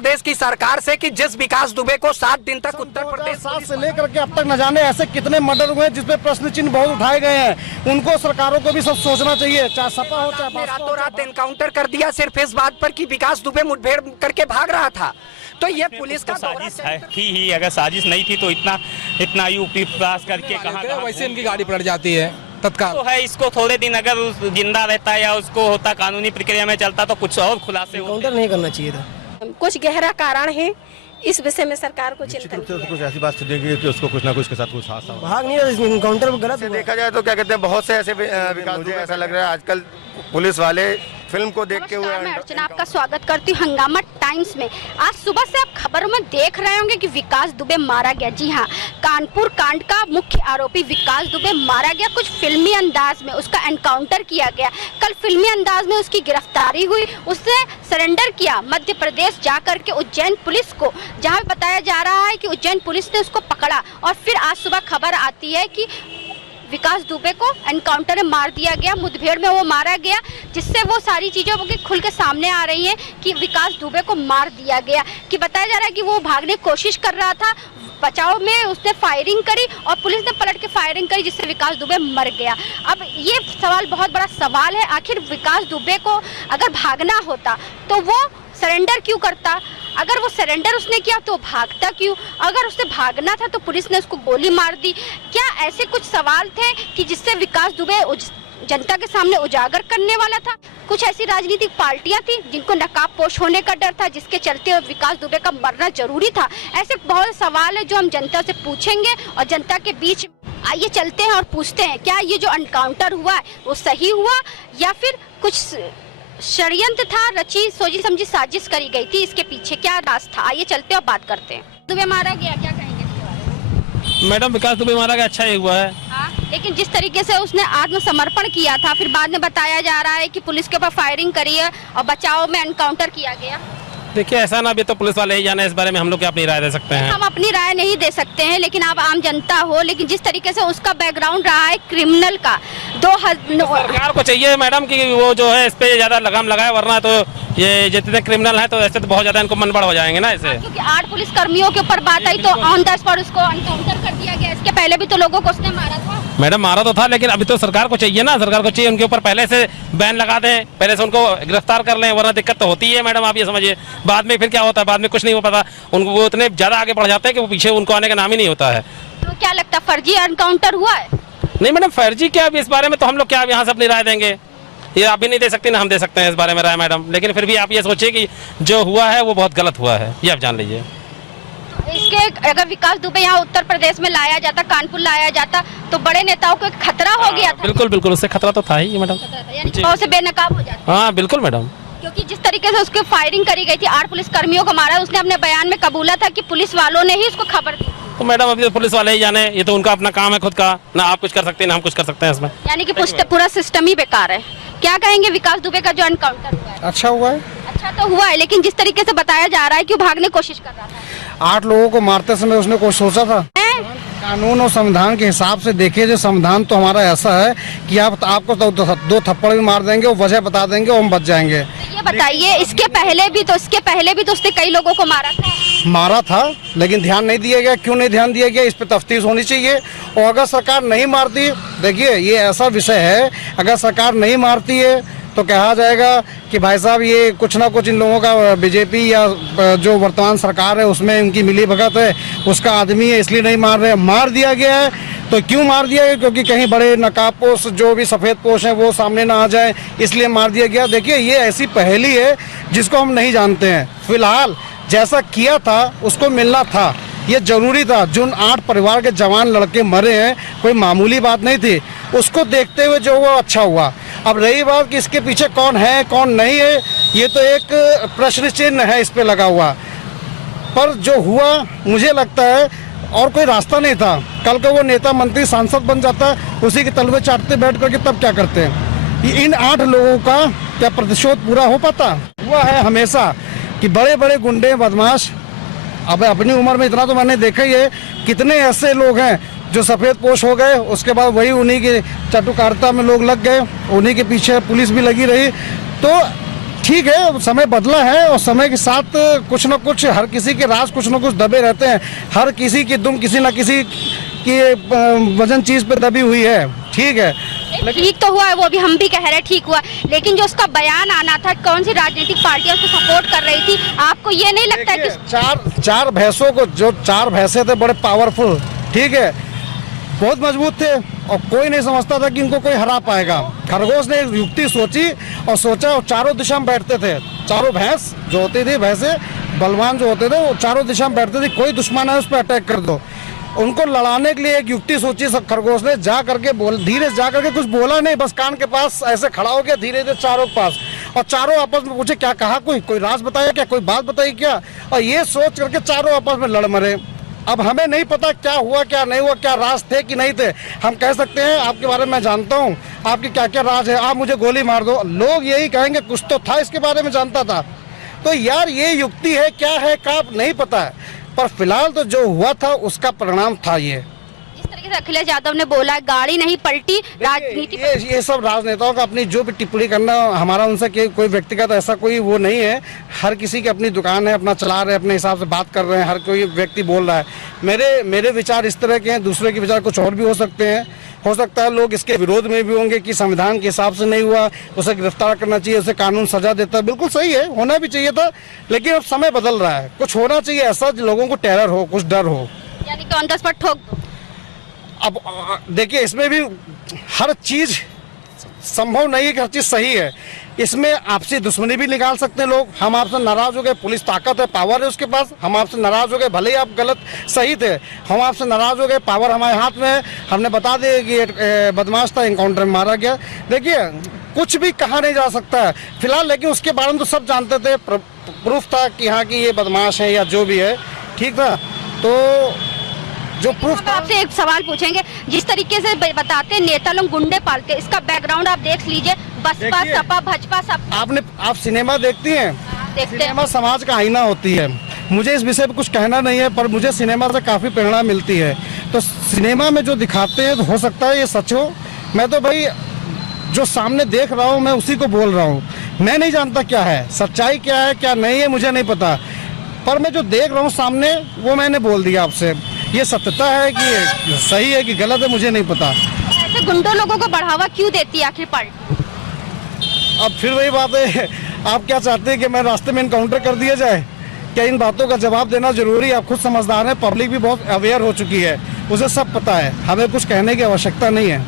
प्रदेश की सरकार से कि जिस विकास दुबे को 7 दिन तक उत्तर प्रदेश 2007 से लेकर के अब तक न जाने ऐसे कितने मर्डर हुए जिसपे प्रश्न चिन्ह बहुत उठाए गए हैं। उनको सरकारों को भी सब सोचना चाहिए, चाहे सपा हो चाहे रातों रात एनकाउंटर कर दिया सिर्फ इस बात पर कि विकास दुबे मुठभेड़ करके भाग रहा था। तो ये पुलिस का साजिश थी ही, अगर साजिश नहीं थी तो इतना यूपी पास करके कहाँ वैसे इनकी गाड़ी पलट जाती है तत्काल। तो है, इसको थोड़े दिन अगर जिंदा रहता या उसको होता कानूनी प्रक्रिया में चलता तो कुछ और खुलासे काउंटर नहीं करना चाहिए था। कुछ गहरा कारण है, इस विषय में सरकार को चिंतन किया। कुछ ऐसी बात सुनेगी कि उसको कुछ ना कुछ के साथ कुछ हादसा भाग नहीं रहा, इनकाउंटर गलत देखा जाए तो क्या कहते हैं बहुत से ऐसे विकास, मुझे ऐसा लग रहा है आजकल पुलिस वाले फिल्म को देख के हुए। मैं अर्चना आपका स्वागत करती हूँ हंगामा टाइम्स में। आज सुबह से आप खबरों में देख रहे होंगे कि विकास दुबे मारा गया। जी हाँ, कानपुर कांड का मुख्य आरोपी विकास दुबे मारा गया। कुछ फिल्मी अंदाज में उसका एनकाउंटर किया गया। कल फिल्मी अंदाज में उसकी गिरफ्तारी हुई, उसने सरेंडर किया मध्य प्रदेश जाकर के उज्जैन पुलिस को, जहाँ बताया जा रहा है कि उज्जैन पुलिस ने उसको पकड़ा। और फिर आज सुबह खबर आती है कि विकास दुबे को एनकाउंटर में मार दिया गया, मुठभेड़ में वो मारा गया, जिससे वो सारी चीज़ें खुल के सामने आ रही हैं कि विकास दुबे को मार दिया गया। कि बताया जा रहा है कि वो भागने की कोशिश कर रहा था, बचाव में उसने फायरिंग करी और पुलिस ने पलट के फायरिंग करी, जिससे विकास दुबे मर गया। अब ये सवाल बहुत बड़ा सवाल है, आखिर विकास दुबे को अगर भागना होता तो वो सरेंडर क्यों करता? अगर वो सरेंडर उसने किया तो भागता क्यों? अगर उसने भागना था तो पुलिस ने उसको गोली मार दी। क्या ऐसे कुछ सवाल थे कि जिससे विकास दुबे जनता के सामने उजागर करने वाला था? कुछ ऐसी राजनीतिक पार्टियां थी जिनको नकाबपोश होने का डर था, जिसके चलते विकास दुबे का मरना जरूरी था। ऐसे बहुत सवाल है जो हम जनता से पूछेंगे और जनता के बीच आइए चलते हैं और पूछते हैं, क्या ये जो एनकाउंटर हुआ है वो सही हुआ या फिर कुछ षड्यंत्र था, रची सोची समझी साजिश करी गई थी? इसके पीछे क्या राज था? आइए चलते और बात करते हैं। दुबे मारा गया, क्या कहेंगे इसके बारे में? मैडम, विकास दुबे मारा गया, अच्छा ही हुआ है। हाँ, लेकिन जिस तरीके से उसने आत्मसमर्पण किया था, फिर बाद में बताया जा रहा है कि पुलिस के ऊपर फायरिंग करी है और बचाव में एनकाउंटर किया गया। देखिए, ऐसा ना भी तो पुलिस वाले ही जाने, इस बारे में हम लोग क्या अपनी राय दे सकते हैं? हम अपनी राय नहीं दे सकते हैं, लेकिन आप आम जनता हो। लेकिन जिस तरीके से उसका बैकग्राउंड रहा है क्रिमिनल का, सरकार को चाहिए मैडम कि वो जो है इस पे ज्यादा लगाम लगाए, वरना तो ये जितने क्रिमिनल हैं तो ऐसे तो बहुत ज्यादा इनको मनबड़ हो जाएंगे ना ऐसे। क्योंकि 8 पुलिस कर्मियों के ऊपर बात आई तो ऑन द स्पॉट उसको एनकाउंटर कर दिया गया। इसके पहले भी तो लोगों को उसने मारा था। मैडम, मारा तो था, लेकिन अभी तो सरकार को चाहिए ना, सरकार को चाहिए उनके ऊपर पहले से बैन लगा दें, पहले से उनको गिरफ्तार कर लें, वरना दिक्कत तो होती है मैडम। आप ये समझिए, बाद में फिर क्या होता है, बाद में कुछ नहीं हो पाता। उनको वो इतने ज्यादा आगे बढ़ जाते हैं कि वो पीछे उनको आने का नाम ही नहीं होता है। तो क्या लगता है, फर्जी एनकाउंटर हुआ है? नहीं मैडम, फर्जी क्या, इस बारे में तो हम लोग क्या यहाँ से अपनी राय देंगे? ये आप भी नहीं दे सकती ना हम दे सकते हैं इस बारे में राय मैडम। लेकिन फिर भी आप ये सोचिए कि जो हुआ है वो बहुत गलत हुआ है, ये आप जान लीजिए। इसके अगर विकास दुबे यहाँ उत्तर प्रदेश में लाया जाता, कानपुर लाया जाता, तो बड़े नेताओं को एक खतरा हो गया था। बिल्कुल बिल्कुल, उससे खतरा तो था ही मैडम, यानी से बेनकाब हो जाता। हाँ बिल्कुल मैडम, क्योंकि जिस तरीके से उसकी फायरिंग करी गई थी, 8 पुलिस कर्मियों को मारा, उसने अपने बयान में कबूला था कि पुलिस वालों ने ही उसको खबर दी। तो मैडम अभी तो पुलिस वाले ही जाने, ये तो उनका अपना काम है खुद का, ना आप कुछ कर सकते हैं ना हम कुछ कर सकते हैं इसमें। यानी कि पूरा सिस्टम ही बेकार है। क्या कहेंगे विकास दुबे का जो एनकाउंटर हुआ है? अच्छा हुआ है, अच्छा तो हुआ है, लेकिन जिस तरीके से बताया जा रहा है कि वो भागने की कोशिश कर रहा था। 8 लोगों को मारते समय उसने कुछ सोचा था? कानून और संविधान के हिसाब से देखिए, जो संविधान तो हमारा ऐसा है कि आपको तो 2 थप्पड़ भी मार देंगे, वो वजह बता देंगे और हम बच जाएंगे। तो ये बताइए, इसके पहले भी तो उसने कई लोगों को मारा था, लेकिन ध्यान नहीं दिया गया। क्यों नहीं ध्यान दिया गया, इस पे तफ्तीश होनी चाहिए। और अगर सरकार नहीं मारती, देखिए ये ऐसा विषय है, अगर सरकार नहीं मारती है तो कहा जाएगा कि भाई साहब ये कुछ ना कुछ इन लोगों का बीजेपी या जो वर्तमान सरकार है उसमें इनकी मिली भगत है, उसका आदमी है इसलिए नहीं मार रहे। मार दिया गया है तो क्यों मार दिया गया? क्योंकि कहीं बड़े नकाबपोश जो भी सफ़ेद पोश हैं वो सामने ना आ जाए, इसलिए मार दिया गया। देखिए ये ऐसी पहेली है जिसको हम नहीं जानते हैं। फिलहाल जैसा किया था उसको मिलना था, ये जरूरी था। जिन 8 परिवार के जवान लड़के मरे हैं, कोई मामूली बात नहीं थी। उसको देखते हुए जो हुआ अच्छा हुआ। अब रही बात कि इसके पीछे कौन है कौन नहीं है, ये तो एक प्रश्न चिन्ह है इस पे लगा हुआ। पर जो हुआ मुझे लगता है और कोई रास्ता नहीं था। कल को वो नेता मंत्री सांसद बन जाता, उसी के तलवे चाटते बैठ करके तब क्या करते हैं? इन 8 लोगों का क्या प्रतिशोध पूरा हो पाता? हुआ है हमेशा कि बड़े बड़े गुंडे बदमाश, अब अपनी उम्र में इतना तो मैंने देखा ही है, कितने ऐसे लोग हैं जो सफ़ेद पोश हो गए, उसके बाद वही उन्हीं के चाटुकारिता में लोग लग गए, उन्हीं के पीछे पुलिस भी लगी रही। तो ठीक है, समय बदला है और समय के साथ कुछ न कुछ हर किसी के राज कुछ न कुछ दबे रहते हैं। हर किसी की दुम किसी न किसी की वजन चीज पे दबी हुई है। ठीक है, ठीक तो हुआ है, वो भी हम भी कह रहे हैं ठीक हुआ, लेकिन जो उसका बयान आना था, कौन सी राजनीतिक पार्टियां उसको सपोर्ट कर रही थी, आपको ये नहीं लगता है कि चार भैंसों को, जो 4 भैंसे थे बड़े पावरफुल, ठीक है, बहुत मजबूत थे और कोई नहीं समझता था कि इनको कोई हरा पाएगा। खरगोश ने एक युक्ति सोची और सोचा और चारों दिशा में बैठते थे। चारों भैंस जो होती थी, भैंसे बलवान जो होते थे, वो चारों दिशा में बैठते थे। कोई दुश्मन है उस पर अटैक कर दो। उनको लड़ाने के लिए एक युक्ति सोची सब खरगोश ने, जा करके धीरे से जा करके कुछ बोला नहीं, बस कान के पास ऐसे खड़ा हो गया धीरे धीरे चारों के पास, और चारों आपस में पूछे क्या कहा, कोई राज बताया क्या, कोई बात बताई क्या, और ये सोच करके चारों आपस में लड़ मरे। अब हमें नहीं पता क्या हुआ क्या नहीं हुआ, क्या राज थे कि नहीं थे। हम कह सकते हैं आपके बारे में मैं जानता हूँ, आपकी क्या क्या राज है, आप मुझे गोली मार दो, लोग यही कहेंगे कुछ तो था इसके बारे में जानता था। तो यार ये युक्ति है क्या है क्या नहीं पता है, पर फिलहाल तो जो हुआ था उसका परिणाम था ये। जिस तरीके से अखिलेश यादव ने बोला है, गाड़ी नहीं पलटी, राजनीति ये सब राजनेताओं का अपनी जो भी टिप्पणी करना, हमारा उनसे कोई व्यक्तिगत ऐसा कोई वो नहीं है। हर किसी की अपनी दुकान है, अपना चला रहे हैं, अपने हिसाब से बात कर रहे हैं, हर कोई व्यक्ति बोल रहा है। मेरे विचार इस तरह के हैं, दूसरे के विचार कुछ और भी हो सकते हैं। हो सकता है लोग इसके विरोध में भी होंगे कि संविधान के हिसाब से नहीं हुआ, उसे गिरफ्तार करना चाहिए, उसे कानून सजा देता है। बिल्कुल सही है, होना भी चाहिए था, लेकिन अब समय बदल रहा है, कुछ होना चाहिए ऐसा लोगों को टेरर हो, कुछ डर हो। यानी कि ऑन द स्पॉट ठोक दो। अब देखिए, इसमें भी हर चीज संभव नहीं है कि हर चीज सही है। इसमें आपसी दुश्मनी भी निकाल सकते हैं लोग। हम आपसे नाराज हो गए, पुलिस ताकत है, पावर है उसके पास, हम आपसे नाराज हो गए, भले ही आप गलत सही थे, हम आपसे नाराज हो गए, पावर हमारे हाथ में है, हमने बता दिया कि ये बदमाश था, एनकाउंटर में मारा गया। देखिए कुछ भी कहा नहीं जा सकता है फिलहाल, लेकिन उसके बारे में तो सब जानते थे, प्रूफ था कि हाँ कि ये बदमाश है या जो भी है, ठीक था। तो जो प्रूफ, आपसे एक सवाल पूछेंगे, जिस तरीके से बताते नेता लोग गुंडे पालते, इसका बैकग्राउंड आप देख लीजिए, बसपा सपा भाजपा सब। आप सिनेमा देखती हैं? सिनेमा समाज का आईना होती है। मुझे इस विषय पे कुछ कहना नहीं है, पर मुझे सिनेमा से काफी प्रेरणा मिलती है। तो सिनेमा में जो दिखाते हैं तो हो सकता है ये सच हो। मैं तो भाई जो सामने देख रहा हूँ मैं उसी को बोल रहा हूँ। मैं नहीं जानता क्या है सच्चाई, क्या है क्या नहीं है, मुझे नहीं पता, पर मैं जो देख रहा हूँ सामने वो मैंने बोल दिया आपसे। ये सत्यता है कि सही है कि गलत है, मुझे नहीं पता। ऐसे गुंडों लोगों को बढ़ावा क्यों देती है आखिर पार्टी? अब फिर वही बात है, आप क्या चाहते हैं कि मैं रास्ते में इनकाउंटर कर दिया जाए? क्या इन बातों का जवाब देना जरूरी है? आप खुद समझदार हैं, पब्लिक भी बहुत अवेयर हो चुकी है, उसे सब पता है, हमें कुछ कहने की आवश्यकता नहीं है।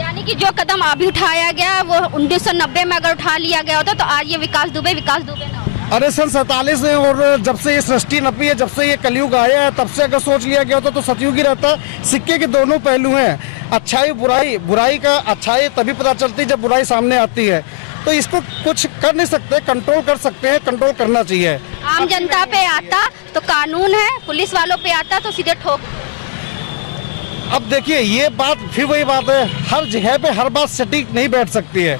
यानी कि जो कदम अभी उठाया गया वो 1990 में अगर उठा लिया गया होता तो आज ये विकास दुबे ना होता। अरे सन 47 में, और जब से ये सृष्टि नपी है, जब से ये कलयुग आया है, तब से अगर सोच लिया गया होता तो सतयुग ही रहता। सिक्के के दोनों पहलू हैं, अच्छाई बुराई। बुराई का अच्छाई तभी पता चलती जब बुराई सामने आती है। तो इसको कुछ कर नहीं सकते, कंट्रोल कर सकते हैं, कंट्रोल करना चाहिए। आम जनता पे आता तो कानून है, पुलिस वालों पे आता तो सीधे ठोक। अब देखिए ये बात फिर वही बात है, हर जगह पे हर बात सटीक नहीं बैठ सकती है।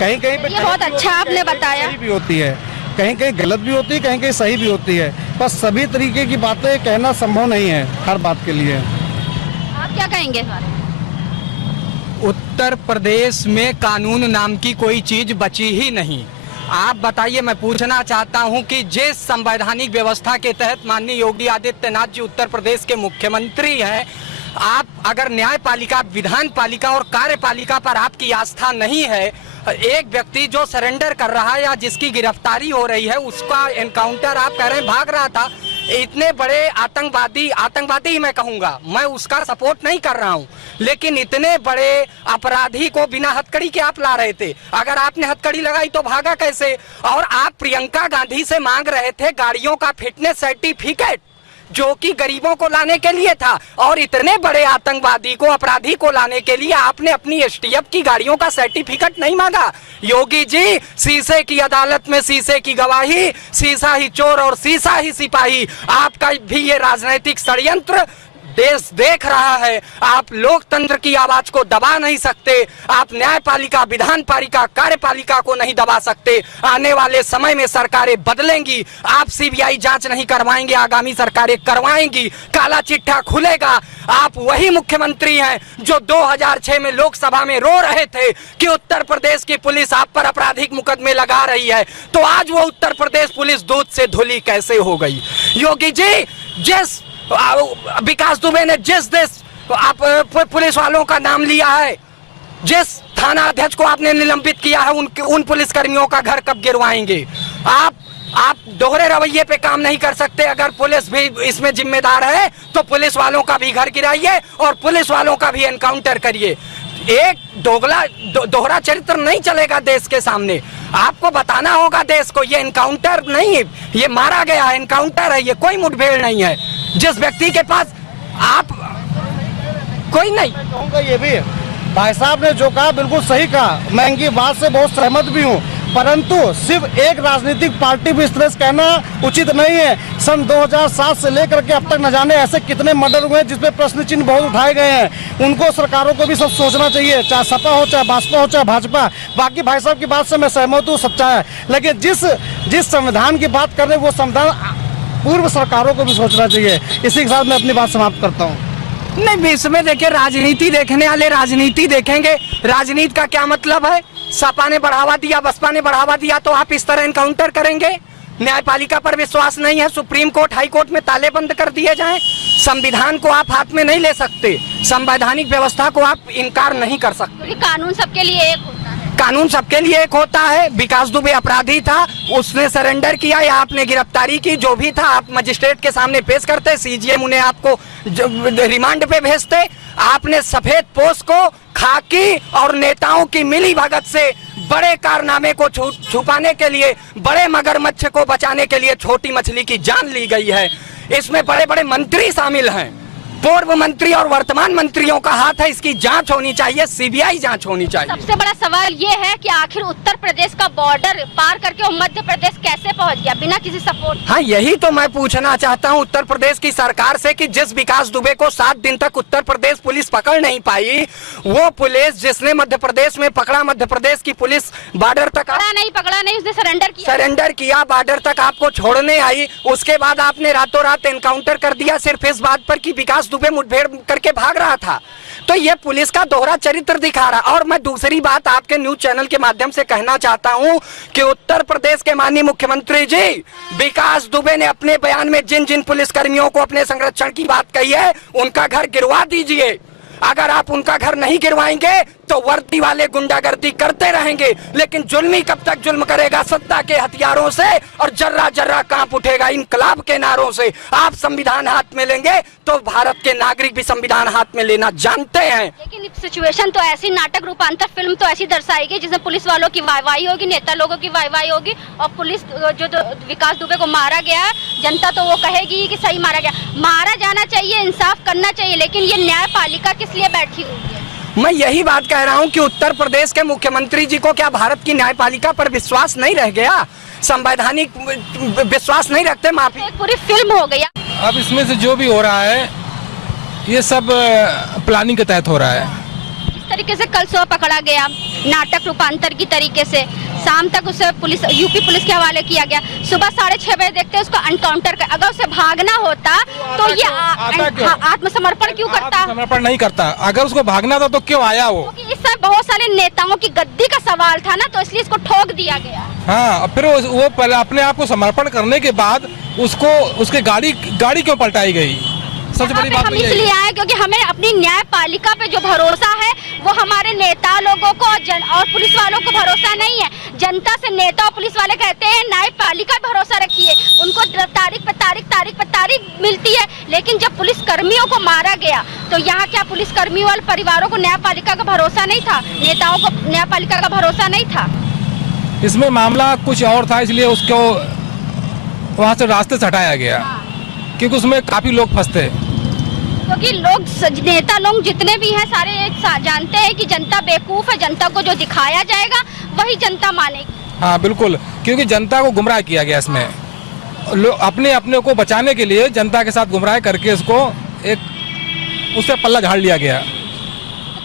कहीं कहीं पे ये बहुत अच्छा आपने बताया, सही भी होती है, कहीं कहीं गलत भी होती है, कहीं कहीं सही भी होती है। बस सभी तरीके की बातें कहना संभव नहीं है हर बात के लिए। आप क्या कहेंगे? उत्तर प्रदेश में कानून नाम की कोई चीज बची ही नहीं। आप बताइए, मैं पूछना चाहता हूं कि जिस संवैधानिक व्यवस्था के तहत माननीय योगी आदित्यनाथ जी उत्तर प्रदेश के मुख्यमंत्री हैं, आप अगर न्यायपालिका, विधान पालिका और कार्यपालिका पर आपकी आस्था नहीं है, एक व्यक्ति जो सरेंडर कर रहा है या जिसकी गिरफ्तारी हो रही है उसका एनकाउंटर आप कह रहे हैं भाग रहा था, इतने बड़े आतंकवादी ही मैं कहूंगा, मैं उसका सपोर्ट नहीं कर रहा हूं, लेकिन इतने बड़े अपराधी को बिना हथकड़ी के आप ला रहे थे। अगर आपने हथकड़ी लगाई तो भागा कैसे? और आप प्रियंका गांधी से मांग रहे थे गाड़ियों का फिटनेस सर्टिफिकेट, जो कि गरीबों को लाने के लिए था, और इतने बड़े आतंकवादी को, अपराधी को लाने के लिए आपने अपनी एसटीएफ की गाड़ियों का सर्टिफिकेट नहीं मांगा। योगी जी, शीशे की अदालत में शीशे की गवाही, शीशा ही चोर और शीशा ही सिपाही। आपका भी ये राजनीतिक षड्यंत्र देश देख रहा है। आप लोकतंत्र की आवाज को दबा नहीं सकते, आप न्यायपालिका, विधानपालिका, कार्यपालिका को नहीं दबा सकते। आने वाले समय में सरकारें बदलेंगी, आप सीबीआई जांच नहीं करवाएंगे, आगामी सरकारें करवाएंगी, काला चिट्ठा खुलेगा। आप वही मुख्यमंत्री हैं जो 2006 में लोकसभा में रो रहे थे कि उत्तर प्रदेश की पुलिस आप पर आपराधिक मुकदमे लगा रही है, तो आज वो उत्तर प्रदेश पुलिस दूध से धुली कैसे हो गई? योगी जी, जिस विकास दुबे ने जिस देश आप पुलिस वालों का नाम लिया है, जिस थाना अध्यक्ष को आपने निलंबित किया है, उन पुलिसकर्मियों का घर कब गिरवाएंगे? आप दोहरे रवैये पे काम नहीं कर सकते। अगर पुलिस भी इसमें जिम्मेदार है तो पुलिस वालों का भी घर गिराइए और पुलिस वालों का भी एनकाउंटर करिए। एक दोहरा चरित्र नहीं चलेगा देश के सामने। आपको बताना होगा देश को, ये एनकाउंटर नहीं है, ये मारा गया एनकाउंटर है, ये कोई मुठभेड़ नहीं है। जिस व्यक्ति के पास आप कोई नहीं कहूँगा ये भी भाई साहब ने जो कहा बिल्कुल सही कहा, मैं इनकी बात से बहुत सहमत भी हूँ, परंतु सिर्फ एक राजनीतिक पार्टी भी इस तरह से कहना उचित नहीं है। सन 2007 से लेकर के अब तक न जाने ऐसे कितने मर्डर हुए जिसपे प्रश्न चिन्ह बहुत उठाए गए हैं। उनको, सरकारों को भी सब सोचना चाहिए, चाहे सपा हो, चाहे बसपा हो, चाहे भाजपा। बाकी भाई साहब की बात से मैं सहमत हूँ, सच्चा है, लेकिन जिस संविधान की बात कर रहे हैं वो संविधान पूर्व सरकारों को भी सोचना चाहिए। इसी के साथ मैं अपनी बात समाप्त करता हूँ। नहीं, इसमें देखिए, राजनीति देखने वाले राजनीति देखेंगे। राजनीति का क्या मतलब है? सपा ने बढ़ावा दिया, बसपा ने बढ़ावा दिया, तो आप इस तरह एनकाउंटर करेंगे? न्यायपालिका पर विश्वास नहीं है, सुप्रीम कोर्ट, हाई कोर्ट में ताले बंद कर दिए जाएं। संविधान को आप हाथ में नहीं ले सकते, संवैधानिक व्यवस्था को आप इनकार नहीं कर सकते। कानून सबके लिए एक होता है, कानून सबके लिए एक होता है। विकास दुबे अपराधी था, उसने सरेंडर किया या आपने गिरफ्तारी की, जो भी था आप मजिस्ट्रेट के सामने पेश करते, सीजीएम उन्हें आपको रिमांड पे भेजते। आपने सफेद पोस्ट को खाकी और नेताओं की मिली भगत से बड़े कारनामे को छुपाने के लिए, बड़े मगरमच्छ को बचाने के लिए छोटी मछली की जान ली गई है। इसमें बड़े बड़े मंत्री शामिल हैं, पूर्व मंत्री और वर्तमान मंत्रियों का हाथ है। इसकी जांच होनी चाहिए, सीबीआई जांच होनी चाहिए। सबसे बड़ा सवाल ये है कि आखिर उत्तर प्रदेश का बॉर्डर पार करके वो मध्य प्रदेश कैसे पहुंच गया बिना किसी सपोर्ट? हाँ, यही तो मैं पूछना चाहता हूँ उत्तर प्रदेश की सरकार से कि जिस विकास दुबे को 7 दिन तक उत्तर प्रदेश पुलिस पकड़ नहीं पाई, वो पुलिस जिसने मध्य प्रदेश में पकड़ा, मध्य प्रदेश की पुलिस बॉर्डर तक पकड़ा नहीं, उसने सरेंडर किया, बॉर्डर तक आपको छोड़ने आई, उसके बाद आपने रातों रात एनकाउंटर कर दिया सिर्फ इस बात पर कि विकास दुबे मुठभेड़ करके भाग रहा था। तो ये पुलिस का दोहरा चरित्र दिखा रहा। और मैं दूसरी बात आपके न्यूज चैनल के माध्यम से कहना चाहता हूं कि उत्तर प्रदेश के माननीय मुख्यमंत्री जी विकास दुबे ने अपने बयान में जिन जिन पुलिसकर्मियों को अपने संरक्षण की बात कही है, उनका घर गिरवा दीजिए। अगर आप उनका घर नहीं गिरवाएंगे तो वर्दी वाले गुंडागर्दी करते रहेंगे, लेकिन जुल्मी कब तक जुल्म करेगा? सत्ता के हथियारों से, और जर्रा जर्रा कांप उठेगा इनकलाब के नारों से। आप संविधान हाथ में लेंगे तो भारत के नागरिक भी संविधान हाथ में लेना जानते हैं। लेकिन सिचुएशन तो ऐसी, नाटक रूपांतर फिल्म तो ऐसी दर्शाएगी जिसमें पुलिस वालों की वाहवाही होगी, नेता लोगों की वाहवाही होगी, और पुलिस जो विकास दुबे को मारा गया, जनता तो वो कहेगी कि सही मारा गया। मारा जाना चाहिए, इंसाफ करना चाहिए, लेकिन ये न्यायपालिका किस लिए बैठी हुई है? मैं यही बात कह रहा हूं कि उत्तर प्रदेश के मुख्यमंत्री जी को क्या भारत की न्यायपालिका पर विश्वास नहीं रह गया? संवैधानिक विश्वास नहीं रखते? माफी, पूरी फिल्म हो गई। अब इसमें से जो भी हो रहा है ये सब प्लानिंग के तहत हो रहा है। इस तरीके से कल सुबह पकड़ा गया, नाटक रूपांतर की तरीके से, शाम तक उसे पुलिस, यूपी पुलिस के हवाले किया गया। सुबह 6:30 बजे देखते हैं उसको एनकाउंटर कर। अगर उसे भागना होता तो ये आत्मसमर्पण क्यों करता? समर्पण नहीं करता। अगर उसको भागना था तो क्यों आया वो? क्योंकि इस समय बहुत सारे नेताओं की गद्दी का सवाल था ना, तो इसलिए इसको ठोक दिया गया। हाँ, फिर वो पहले अपने आप को समर्पण करने के बाद उसको उसके गाड़ी क्यों पलटाई गई? सबसे बड़ी बात हम इसलिए आए क्योंकि हमें अपनी न्यायपालिका पे जो भरोसा है वो हमारे नेता लोगों को और पुलिस वालों को भरोसा नहीं है। जनता से नेता और पुलिस वाले कहते हैं न्यायपालिका पे भरोसा रखिए, उनको तारीख पे तारीख मिलती है। लेकिन जब पुलिस कर्मियों को मारा गया तो यहाँ क्या पुलिस कर्मियों वाले परिवारों को न्यायपालिका का भरोसा नहीं था? नेताओं को न्यायपालिका का भरोसा नहीं था? इसमें मामला कुछ और था, इसलिए उसको वहाँ से रास्ते से हटाया गया, क्योंकि उसमें काफी लोग फंसते। क्योंकि नेता लोग जितने भी हैं सारे जानते हैं कि जनता बेवकूफ है, जनता को जो दिखाया जाएगा वही जनता मानेगी। हाँ बिल्कुल, क्योंकि जनता को गुमराह किया गया इसमें। अपने को बचाने के लिए जनता के साथ गुमराह करके इसको एक उससे पल्ला झाड़ लिया गया।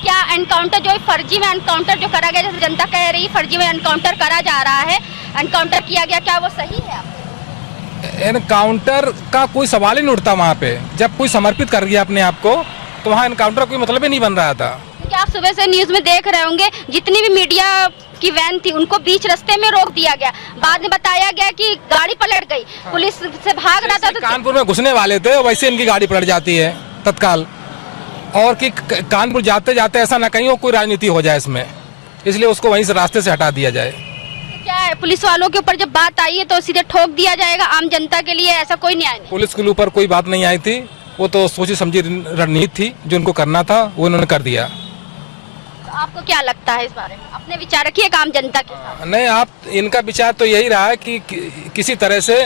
क्या एनकाउंटर जो फर्जी में एनकाउंटर जो करा गया, जैसे जनता कह रही है फर्जी में एनकाउंटर करा जा रहा है, एनकाउंटर किया गया, क्या वो सही है? एनकाउंटर का कोई सवाल ही नहीं उठता वहाँ पे। जब कोई समर्पित कर गया अपने आप को तो वहाँ एनकाउंटर कोई मतलब ही नहीं बन रहा था। क्या आप सुबह से न्यूज में देख रहे होंगे, जितनी भी मीडिया की वैन थी उनको बीच रास्ते में रोक दिया गया, बाद में बताया गया कि गाड़ी पलट गई, पुलिस से भाग रहा था तो कानपुर में घुसने वाले थे वैसे इनकी गाड़ी पलट जाती है तत्काल। और कि कानपुर जाते जाते ऐसा ना कहीं हो कोई राजनीति हो जाए इसमें, इसलिए उसको वहीं से रास्ते से हटा दिया जाए। क्या है, पुलिस वालों के ऊपर जब बात आई है तो सीधे ठोक दिया जाएगा आम जनता के लिए, ऐसा कोई न्याय नहीं? पुलिस के ऊपर कोई बात नहीं आई थी, वो तो सोची समझी रणनीति थी, जो उनको करना था वो उन्होंने कर दिया। तो आपको क्या लगता है इस बारे में? अपने विचार रखिए आम जनता के साथ। नहीं, आप इनका विचार तो यही रहा है कि किसी तरह से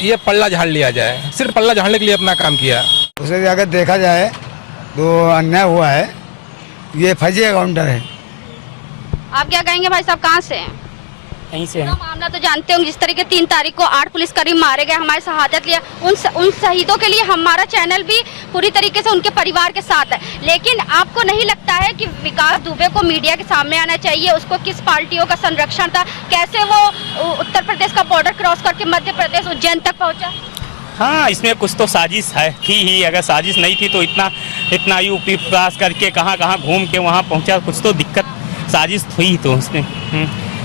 ये पल्ला झाड़ लिया जाए, सिर्फ पल्ला झाड़ने के लिए अपना काम किया। उसे अगर देखा जाए तो अन्याय हुआ है, ये फर्जी एनकाउंटर है। आप क्या कहेंगे भाई साहब, कहाँ से हैं? यहीं से पूरा मामला तो जानते होंगे, जिस तरीके 3 तारीख को 8 पुलिसकर्मी मारे गए, हमारी शहादत लिया, उन शहीदों के लिए हमारा चैनल भी पूरी तरीके से उनके परिवार के साथ है। लेकिन आपको नहीं लगता है कि विकास दुबे को मीडिया के सामने आना चाहिए? उसको किस पार्टियों का संरक्षण था, कैसे वो उत्तर प्रदेश का बॉर्डर क्रॉस करके मध्य प्रदेश उज्जैन तक पहुंचा? हाँ, इसमें कुछ तो साजिश है थी ही। अगर साजिश नहीं थी तो इतना यूपी क्रॉस करके कहाँ घूम के वहाँ पहुँचा, कुछ तो दिक्कत साजिश हुई तो उसमें।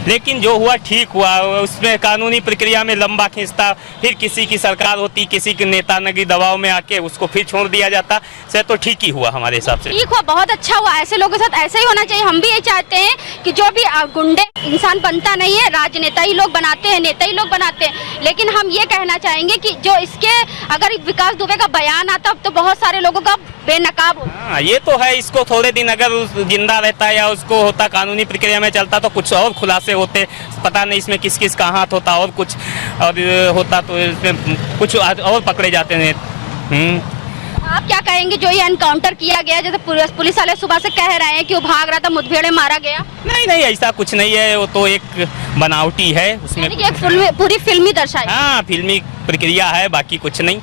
लेकिन जो हुआ ठीक हुआ, उसमें कानूनी प्रक्रिया में लंबा खींचता, फिर किसी की सरकार होती, किसी के नेता की दबाव में आके उसको फिर छोड़ दिया जाता, से तो ठीक ही हुआ हमारे हिसाब से। ठीक हुआ, बहुत अच्छा हुआ। ऐसे लोगों के साथ ऐसे ही होना चाहिए। हम भी ये चाहते हैं कि जो भी गुंडे इंसान बनता नहीं है, राजनेता ही लोग बनाते हैं, नेता ही लोग बनाते हैं। लेकिन हम ये कहना चाहेंगे कि जो इसके अगर विकास दुबे का बयान आता तो बहुत सारे लोगों का बेनकाब होता। हाँ, ये तो है। इसको थोड़े दिन अगर जिंदा रहता या उसको होता, कानूनी प्रक्रिया में चलता तो कुछ और खुलासे होते। पता नहीं इसमें किस किस का हाथ होता और कुछ और होता तो इसमें कुछ और पकड़े जाते हैं। आप क्या कहेंगे जो ये एनकाउंटर किया गया, जैसे पुलिस वाले सुबह से कह रहे हैं कि वो भाग रहा था, मुठभेड़ में मारा गया? नहीं, ऐसा कुछ नहीं है, वो तो एक बनावटी है, उसमें पूरी फिल्मी दर्शाई। हाँ, फिल्मी प्रक्रिया है, बाकी कुछ नहीं।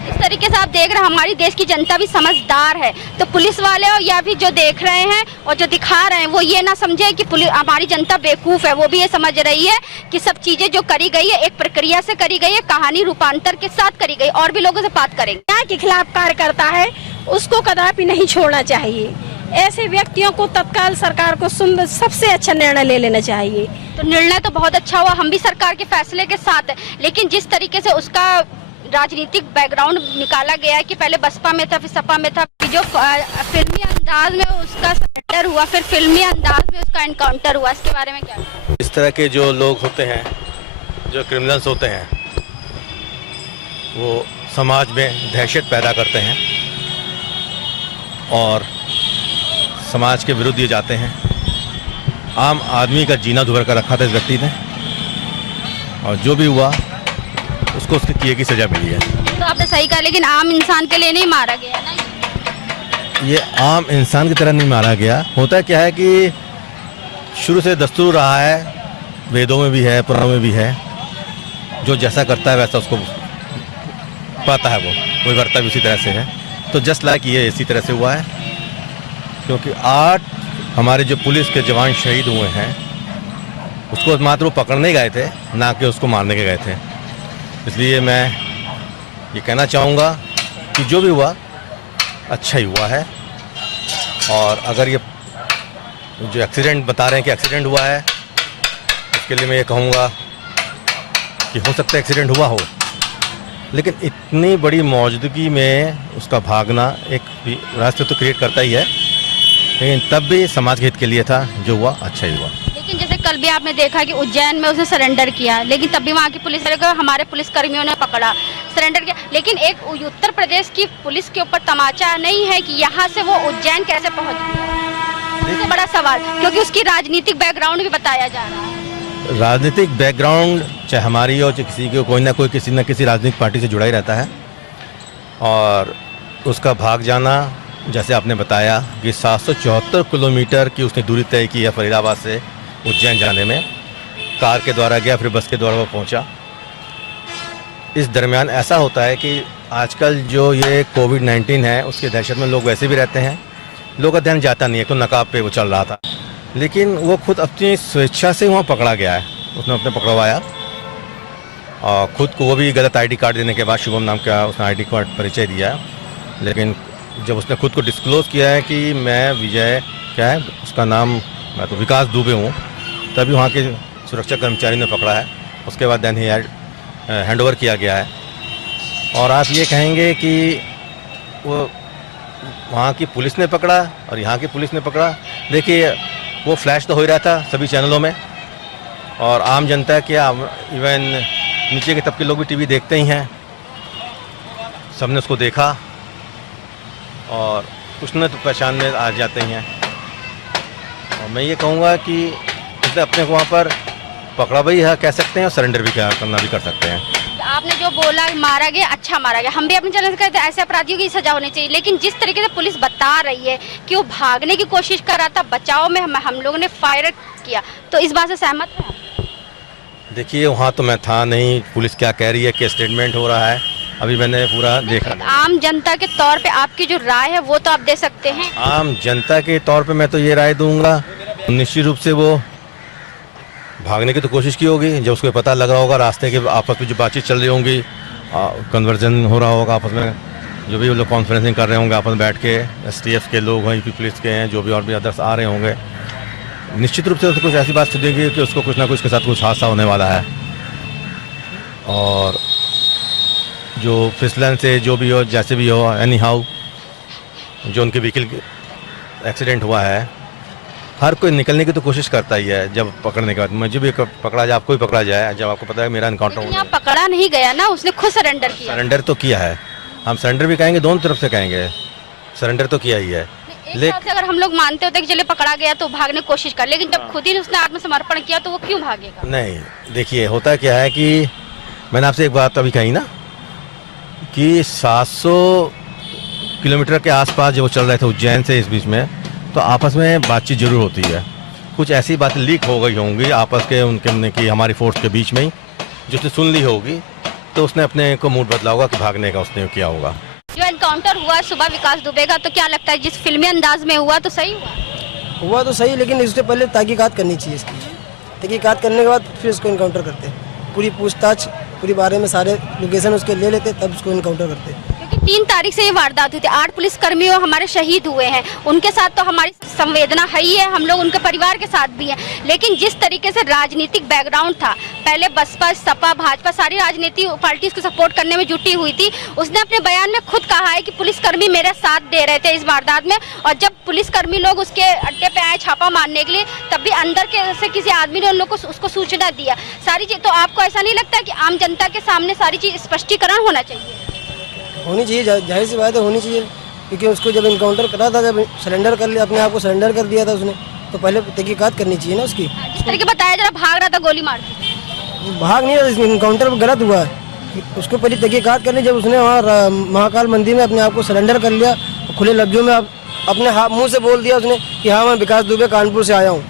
इस तरीके से आप देख रहे हैं, हमारी देश की जनता भी समझदार है, तो पुलिस वाले और या भी जो देख रहे हैं और जो दिखा रहे हैं वो ये ना समझे कि पुलिस हमारी जनता बेवकूफ है। वो भी ये समझ रही है कि सब चीजें जो करी गई है एक प्रक्रिया से करी गई है, कहानी रूपांतर के साथ करी गई। और भी लोगों से बात करेंगे। न्याय के खिलाफ कार्य करता है उसको कदापि नहीं छोड़ना चाहिए। ऐसे व्यक्तियों को तत्काल सरकार को सबसे अच्छा निर्णय ले लेना चाहिए। तो निर्णय तो बहुत अच्छा हुआ, हम भी सरकार के फैसले के साथ है, लेकिन जिस तरीके से उसका राजनीतिक बैकग्राउंड निकाला गया है कि पहले बसपा में था, फिर सपा में था, जो फिल्मी अंदाज में उसका सरेंडर हुआ, फिर फिल्मी अंदाज में उसका एनकाउंटर हुआ, इसके बारे में क्या? इस तरह के जो लोग होते हैं, जो क्रिमिनल्स होते हैं, वो समाज में दहशत पैदा करते हैं और समाज के विरुद्ध ये जाते हैं। आम आदमी का जीना दुभर कर रखा था इस व्यक्ति ने, और जो भी हुआ उसको उसके किए की सजा मिली है। तो आपने सही कहा, लेकिन आम इंसान के लिए नहीं मारा गया ना? ये आम इंसान की तरह नहीं मारा गया। होता क्या है कि शुरू से दस्तूर रहा है, वेदों में भी है, पुराणों में भी है, जो जैसा करता है वैसा उसको पाता है, वो करता भी उसी तरह से है। तो जस्ट लाइक ये इसी तरह से हुआ है, क्योंकि 8 हमारे जो पुलिस के जवान शहीद हुए हैं, उसको मात्र वो पकड़ने गए थे, ना कि उसको मारने के गए थे। इसलिए मैं ये कहना चाहूँगा कि जो भी हुआ अच्छा ही हुआ है। और अगर ये जो एक्सीडेंट बता रहे हैं कि एक्सीडेंट हुआ है, उसके लिए मैं ये कहूँगा कि हो सकता है एक्सीडेंट हुआ हो, लेकिन इतनी बड़ी मौजूदगी में उसका भागना एक रास्ते तो क्रिएट करता ही है, लेकिन तब भी समाज के हित के लिए था। जो हुआ अच्छा ही हुआ। लेकिन जैसे कल भी आपने देखा कि उज्जैन में उसने सरेंडर किया, लेकिन तब भी वहाँ की पुलिस वाले को हमारे पुलिसकर्मियों ने पकड़ा, सरेंडर किया। लेकिन एक उत्तर प्रदेश की पुलिस के ऊपर तमाचा नहीं है कि यहाँ से वो उज्जैन कैसे पहुँच गया, सबसे बड़ा सवाल, क्योंकि उसकी राजनीतिक बैकग्राउंड भी बताया जा रहा है। राजनीतिक बैकग्राउंड चाहे हमारी हो चाहे किसी की, कोई ना कोई किसी न किसी राजनीतिक पार्टी से जुड़ा ही रहता है। और उसका भाग जाना, जैसे आपने बताया कि 774 किलोमीटर की उसने दूरी तय की है फरीदाबाद से उज्जैन जाने में। कार के द्वारा गया, फिर बस के द्वारा वो पहुंचा। इस दरमियान ऐसा होता है कि आजकल जो ये कोविड-19 है उसके दहशत में लोग वैसे भी रहते हैं, लोगों का ध्यान जाता नहीं है। तो नकाब पे वो चल रहा था, लेकिन वो खुद अपनी स्वेच्छा से वहाँ पकड़ा गया है, उसने अपने पकड़वाया और खुद को वो भी गलत आईडी कार्ड देने के बाद शुभम नाम का उसने आईडी कार्ड परिचय दिया। लेकिन जब उसने खुद को डिस्क्लोज़ किया है कि मैं विजय क्या है उसका नाम, मैं तो विकास दुबे हूँ, तभी वहाँ के सुरक्षा कर्मचारी ने पकड़ा है। उसके बाद देन ही हैंड ओवर किया गया है। और आप ये कहेंगे कि वो वहाँ की पुलिस ने पकड़ा और यहाँ की पुलिस ने पकड़ा। देखिए वो फ्लैश तो हो ही रहा था सभी चैनलों में, और आम जनता क्या इवन नीचे के तबके लोग भी टीवी देखते ही हैं, सबने उसको देखा और कुछ न तो पहचान में आ जाते हैं। और मैं ये कहूँगा कि उसने अपने को वहाँ पर पकड़ा भी है कह सकते हैं और सरेंडर भी करना भी कर सकते हैं। आपने जो बोला मारा गया, अच्छा मारा गया, हम भी अपने चैनल से कहते हैं ऐसे अपराधियों की सजा होनी चाहिए। लेकिन जिस तरीके से पुलिस बता रही है कि वो भागने की कोशिश कर रहा था, बचाव में हम लोगों ने फायर किया, तो इस बात से सहमत हैं? देखिए वहाँ तो मैं था नहीं, पुलिस क्या कह रही है, क्या स्टेटमेंट हो रहा है, अभी मैंने पूरा देखा नहीं। आम जनता के तौर पे आपकी जो राय है वो तो आप दे सकते हैं। आम जनता के तौर पे मैं तो ये राय दूंगा, निश्चित रूप से वो भागने की तो कोशिश की होगी। जब उसको पता लग रहा होगा रास्ते के आपस में जो बातचीत चल रही होंगी, कन्वर्जन हो रहा होगा आपस में, जो भी वो लोग कॉन्फ्रेंसिंग कर रहे होंगे आपस में बैठ के, STF के लोग हैं, यूपी पुलिस के हैं, जो भी और भी अदर्स आ रहे होंगे, निश्चित रूप से उसको कुछ ऐसी बात सुनेगी कि उसको कुछ ना कुछ के साथ कुछ हादसा होने वाला है। और जो फिसलन से जो भी हो, जैसे भी हो, एनी हाउ जो उनके व्हीकल एक्सीडेंट हुआ है, हर कोई निकलने की तो कोशिश करता ही है। जब पकड़ने के बाद मुझे भी पकड़ा जाए, आपको भी पकड़ा जाए, जब आपको पता है मेरा इनकाउंटर यहाँ पकड़ा नहीं गया ना, उसने खुद सरेंडर किया। सरेंडर तो किया है, हम सरेंडर भी कहेंगे, दोनों तरफ से कहेंगे, सरेंडर तो किया ही है। लेकिन अगर हम लोग मानते होते कि चलिए पकड़ा गया तो भागने की कोशिश कर, लेकिन जब खुद ही उसने आत्मसमर्पण किया तो वो क्यों भागेगा? नहीं, देखिए होता क्या है कि मैंने आपसे एक बात अभी कही ना कि 700 किलोमीटर के आसपास जब वो चल रहे थे उज्जैन से इस बीच में, तो आपस में बातचीत जरूर होती है। कुछ ऐसी बातें लीक हो गई होंगी आपस के उनके की हमारी फोर्स के बीच में ही, जो उसने सुन ली होगी, तो उसने अपने को मूड बदला होगा कि भागने का उसने किया होगा। जो एनकाउंटर हुआ सुबह विकास दुबे का, तो क्या लगता है जिस फिल्मी अंदाज में हुआ तो सही हुआ तो सही, लेकिन इससे पहले तहकीकात करनी चाहिए। इसकी तहकीकात करने के बाद फिर इसको इनकाउंटर करते, पूरी पूछताछ पूरी बारे में सारे लोकेशन उसके ले लेते, तब उसको इनकाउंटर करते। क्योंकि 3 तारीख से ये वारदात हुई थी, 8 पुलिसकर्मी हमारे शहीद हुए हैं, उनके साथ तो हमारी संवेदना है ही है, हम लोग उनके परिवार के साथ भी हैं। लेकिन जिस तरीके से राजनीतिक बैकग्राउंड था, पहले बसपा, सपा, भाजपा सारी राजनीति पार्टी उसको सपोर्ट करने में जुटी हुई थी। उसने अपने बयान में खुद कहा है कि पुलिसकर्मी मेरा साथ दे रहे थे इस वारदात में, और जब पुलिसकर्मी लोग उसके अड्डे पे आए छापा मारने के लिए, तब भी अंदर के से किसी आदमी ने उन लोग को उसको सूचना दिया सारी चीज। तो आपको ऐसा नहीं लगता कि आम जनता के सामने सारी चीज स्पष्टीकरण होना चाहिए? होनी चाहिए, जाहिर सी बात है होनी चाहिए, क्योंकि उसको जब इनकाउंटर करा था, जब सरेंडर कर लिया, अपने आप को सरेंडर कर दिया था उसने, तो पहले तहकीकात करनी चाहिए ना उसकी। जिस तरीके बताया जरा भाग रहा था, गोली मार दी, भाग नहीं रहा, इनकाउंटर गलत हुआ है, उसको पहले तहकीकात करनी। जब उसने वहाँ महाकाल मंदिर में अपने आप को सरेंडर कर लिया, खुले लफ्जों में अपने मुँह से बोल दिया उसने कि हाँ मैं विकास दुबे कानपुर से आया हूँ,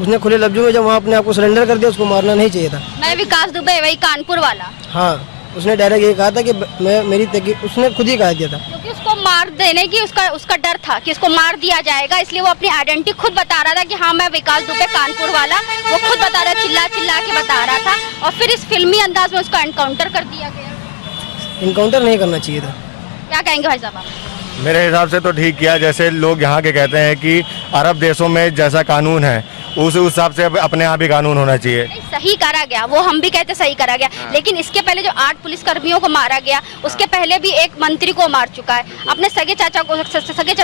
उसने खुले लफ्जों में जब वहाँ अपने आप को सरेंडर कर दिया, उसको मारना नहीं चाहिए था। मैं विकास दुबे वही कानपुर वाला। हाँ, उसने डायरेक्ट ये कहा था कि उसने खुद ही कह दिया था, क्योंकि उसको मार देने की उसका डर था कि उसको मार दिया जाएगा, इसलिए वो अपनी आइडेंटिटी खुद बता रहा था कि हाँ मैं विकास दुबे कानपुर वाला, वो खुद बता रहा, चिल्ला चिल्ला के बता रहा था, और फिर इस फिल्मी अंदाज में उसका एनकाउंटर कर दिया गया। इनकाउंटर नहीं करना चाहिए था। क्या कहेंगे भाई साहब? मेरे हिसाब से तो ठीक किया, जैसे लोग यहाँ के कहते हैं कि अरब देशों में जैसा कानून है उस हिसाब से अपने यहाँ भी कानून होना चाहिए। सही करा गया, वो हम भी कहते सही करा गया, लेकिन इसके पहले जो 8 पुलिसकर्मियों को मारा गया, उसके पहले भी एक मंत्री को मार चुका है, अपने सगे चाचा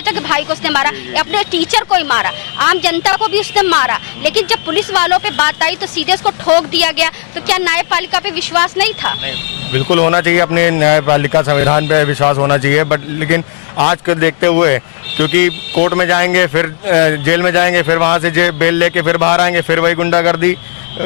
के भाई को उसने मारा, अपने टीचर को ही मारा, आम जनता को भी उसने मारा। लेकिन जब पुलिस वालों पे बात आई तो सीधे उसको ठोक दिया गया। तो क्या न्यायपालिका पे विश्वास नहीं था? बिल्कुल होना चाहिए, अपने न्यायपालिका संविधान पे विश्वास होना चाहिए, बट लेकिन आज को देखते हुए, क्योंकि कोर्ट में जाएंगे, फिर जेल में जाएंगे, फिर वहाँ से बेल लेके फिर बाहर आएंगे, फिर वही गुंडागर्दी,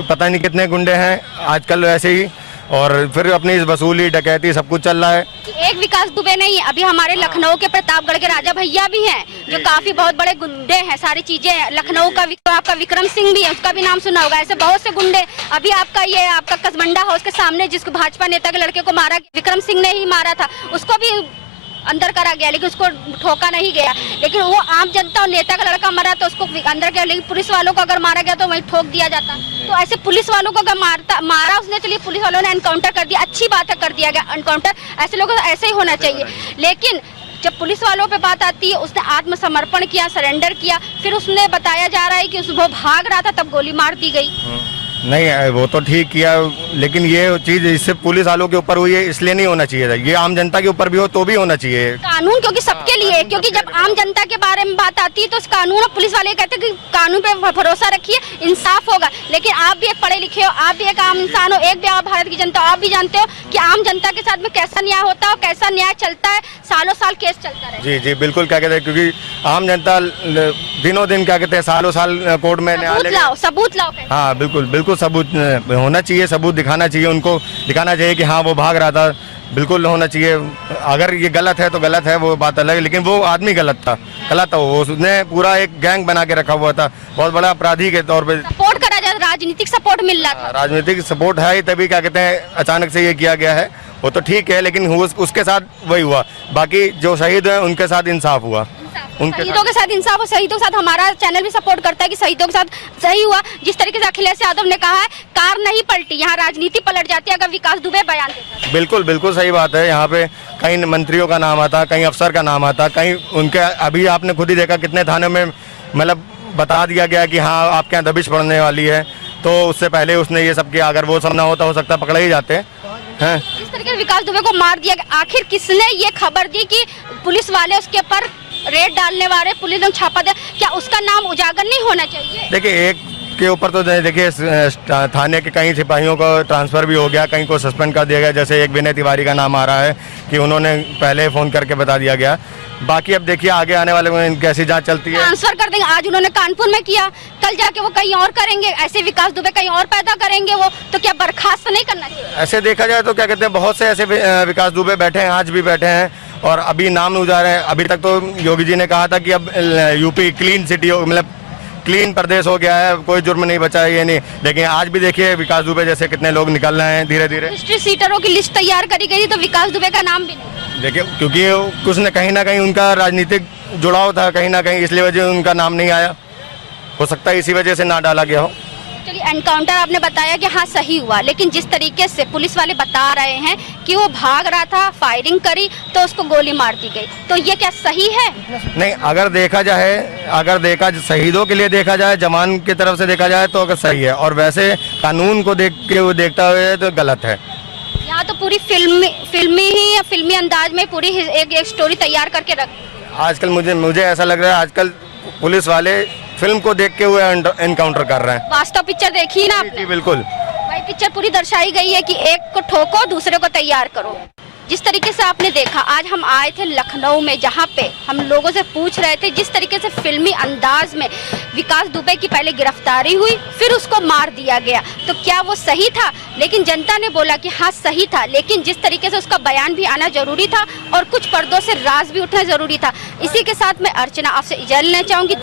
पता नहीं कितने गुंडे हैं आजकल वैसे ही, और फिर अपनी वसूली डकैती सब कुछ चल रहा है। एक विकास दुबे नहीं है, अभी हमारे लखनऊ के प्रतापगढ़ के राजा भैया भी हैं जो काफी बहुत बड़े गुंडे हैं, सारी चीजें। लखनऊ का आपका विक्रम सिंह भी है, उसका भी नाम सुना होगा। ऐसे बहुत से गुंडे, अभी आपका कसमंडा हाउस के सामने जिसको भाजपा नेता के लड़के को मारा, विक्रम सिंह ने ही मारा था, उसको भी अंदर करा गया, लेकिन उसको ठोका नहीं गया। लेकिन वो आम जनता और नेता का लड़का मरा तो उसको अंदर गया, लेकिन पुलिस वालों को अगर मारा गया तो वहीं ठोक दिया जाता। तो ऐसे पुलिस वालों को अगर मारा उसने, चलिए पुलिस वालों ने एनकाउंटर कर दिया, अच्छी बात है, कर दिया गया एनकाउंटर, ऐसे लोगों को ऐसे ही होना चाहिए। लेकिन जब पुलिस वालों पे बात आती है, उसने आत्मसमर्पण किया, सरेंडर किया, फिर उसने बताया जा रहा है कि वो भाग रहा था तब गोली मार दी गई। नहीं, वो तो ठीक किया, लेकिन ये चीज इससे पुलिस वालों के ऊपर हुई है इसलिए नहीं होना चाहिए था। ये आम जनता के ऊपर भी हो तो भी होना चाहिए कानून, क्योंकि सबके लिए, क्योंकि जब आम जनता के बारे में बात आती है तो कानून, पुलिस वाले कहते हैं कि कानून पे भरोसा रखिए, इंसाफ होगा। लेकिन आप भी एक पढ़े लिखे हो, आप भी एक आम इंसान हो, एक भी आप भारत की जनता, आप भी जानते हो कि आम जनता के साथ में कैसा न्याय होता है और कैसा न्याय चलता है, सालों साल केस चलता है। जी जी बिल्कुल, क्या कहते हैं, क्योंकि आम जनता दिनों दिन क्या कहते हैं सालों साल कोर्ट में सबूत लाओ। हाँ बिल्कुल बिल्कुल, सबूत होना चाहिए, सबूत दिखाना चाहिए, उनको दिखाना चाहिए कि हाँ वो भाग रहा था, बिल्कुल होना चाहिए। अगर ये गलत है तो गलत है, वो बात अलग है, लेकिन वो आदमी गलत था वो, उसने पूरा एक गैंग बना के रखा हुआ था, बहुत बड़ा अपराधी के तौर पे सपोर्ट करा जाए, राजनीतिक सपोर्ट मिल रहा था। राजनीतिक सपोर्ट है ही, तभी क्या कहते हैं अचानक से ये किया गया है, वो तो ठीक है, लेकिन उसके साथ वही हुआ। बाकी जो शहीद है उनके साथ इंसाफ हुआ, शहीदों के साथ इंसाफ और शहीदों के साथ हमारा चैनल भी सपोर्ट करता है कि शहीदों के साथ सही हुआ। जिस तरीके से अखिलेश यादव ने कहा है, कार नहीं पलटी, यहाँ राजनीति पलट जाती है अगर विकास दुबे बयान देता। बिल्कुल बिल्कुल सही बात है। यहाँ पे कहीं मंत्रियों का नाम आता, कहीं अफसर का नाम आता, कहीं उनके, अभी आपने खुद ही देखा कितने थानों में मतलब बता दिया गया कि हाँ आपके यहाँ दबिश पड़ने वाली है, तो उससे पहले उसने ये सब किया। अगर वो सब ना होता, हो सकता पकड़े ही जाते हैं। इस तरीके से विकास दुबे को मार दिया, आखिर किसने ये खबर दी कि पुलिस वाले उसके ऊपर रेड डालने वाले, पुलिस लोग छापा दे, क्या उसका नाम उजागर नहीं होना चाहिए? देखिए, एक के ऊपर तो देखिए थाने के कई सिपाहियों को ट्रांसफर भी हो गया, कहीं को सस्पेंड कर दिया गया, जैसे एक विनय तिवारी का नाम आ रहा है कि उन्होंने पहले फ़ोन करके बता दिया गया। बाकी अब देखिए आगे आने वाले में कैसी जांच चलती है। ट्रांसफर कर देंगे, आज उन्होंने कानपुर में किया, कल जाके वो कहीं और करेंगे, ऐसे विकास दुबे कहीं और पैदा करेंगे, वो तो क्या बर्खास्त नहीं करना चाहिए? ऐसे देखा जाए तो क्या कहते हैं बहुत से ऐसे विकास दुबे बैठे हैं, आज भी बैठे हैं और अभी नाम उजारे हैं। अभी तक तो योगी जी ने कहा था कि अब यूपी क्लीन सिटी हो, मतलब क्लीन प्रदेश हो गया है, कोई जुर्म नहीं बचा है, ये नहीं। लेकिन आज भी देखिए विकास दुबे जैसे कितने लोग निकल रहे हैं धीरे धीरे। हिस्ट्री सीटरों की लिस्ट तैयार करी गई तो विकास दुबे का नाम भी नहीं। देखिए, क्योंकि कुछ न कहीं ना कहीं उनका राजनीतिक जुड़ाव था कहीं ना कहीं, इसलिए वजह उनका नाम नहीं आया, हो सकता है इसी वजह से ना डाला गया हो। चलिए, एनकाउंटर आपने बताया कि हाँ सही हुआ, लेकिन जिस तरीके से पुलिस वाले बता रहे हैं कि वो भाग रहा था, फायरिंग करी तो उसको गोली मार दी गई, तो ये क्या सही है? नहीं, अगर देखा शहीदों के लिए देखा जाए, जवान की तरफ से देखा जाए तो अगर सही है, और वैसे कानून को देखता हुए तो गलत है। यहाँ तो पूरी फिल्मी अंदाज में पूरी एक स्टोरी तैयार करके रख। आजकल मुझे ऐसा लग रहा है आजकल पुलिस वाले फिल्म को देख के हुए एनकाउंटर कर रहे हैं। वास्तव पिक्चर देखी ना आपने? बिल्कुल भाई, पिक्चर पूरी दर्शाई गई है कि एक को ठोको दूसरे को तैयार करो। जिस तरीके से आपने देखा, आज हम आए थे लखनऊ में, जहाँ पे हम लोगों से पूछ रहे थे जिस तरीके से फिल्मी अंदाज में विकास दुबे की पहले गिरफ्तारी हुई, फिर उसको मार दिया गया, तो क्या वो सही था? लेकिन जनता ने बोला कि हाँ सही था, लेकिन जिस तरीके से उसका बयान भी आना जरूरी था और कुछ पर्दों से राज भी उठना जरूरी था। इसी के साथ मैं अर्चना आपसे इजाजत लेना चाहूंगी।